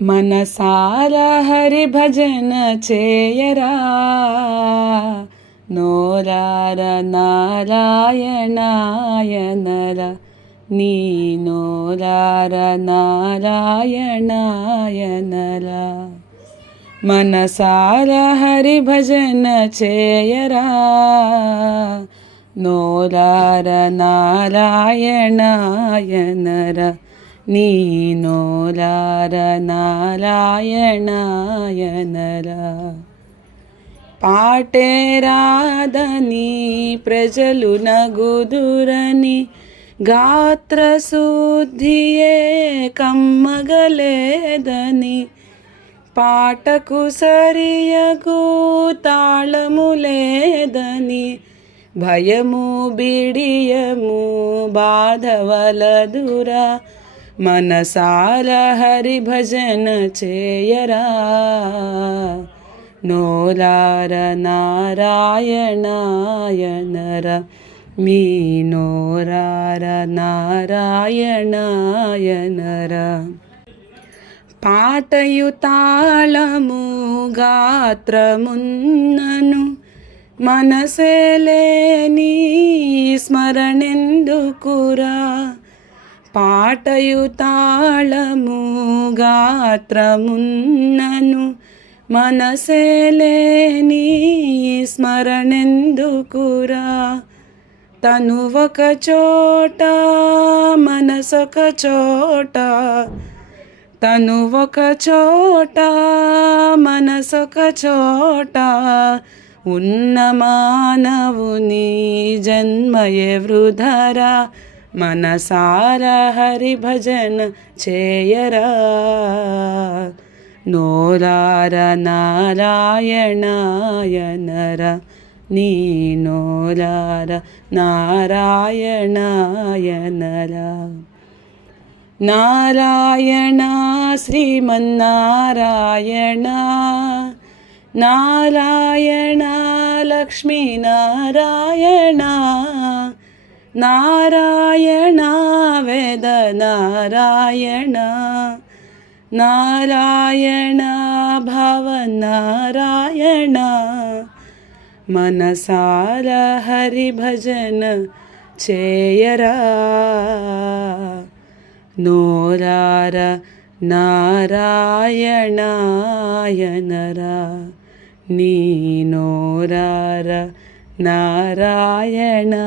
మనసారా హరి భజన చేయరా, నోరార నారాయణాయనరా, నీ నోరార నారాయణాయనరా. మనసారా హరి భజన చేయరా, నోరార నారాయణాయనరా, నీ నోరార నారాయణాయనరా. పాటే రాదని ప్రజలు నగుదురని, గాత్రశుద్ధియే కమ్మగలేదని, పాటకు సరియగు తాళము లేదని, భయము బిడియము బాధవలదురా, మనసారా హరి భజన చేయరా, నోరార నారాయణాయనరా, మీ నోరార నారాయణాయనరా. పాటయు తాళము గాత్రమున్నను, మనసేలేని స్మరణెందుకురా. పాటయు తాళము గాత్రమున్నను, మనసేలేని స్మరణెందుకురా. తను ఒక చోట మనసొక చోట, తను ఒక చోట మనసొక చోట, ఉన్న మానవుని జన్మయే వృధరా, మనసారా హరి భజన చేయరా, నోరార నారాయణాయనరా, నీ నోరార నారాయణాయనరా. నారాయణ శ్రీమన్నారాయణ, నారాయణ లక్ష్మీనారాయణ, నారాయణ వేద నారాయణ, నారాయణ భవనారాయణ. మనసారా హరి భజన చేయరా, నోరార నారాయణాయనరా, నీ నోరార నారాయణాయనరా.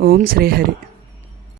ఓం శ్రీహరి.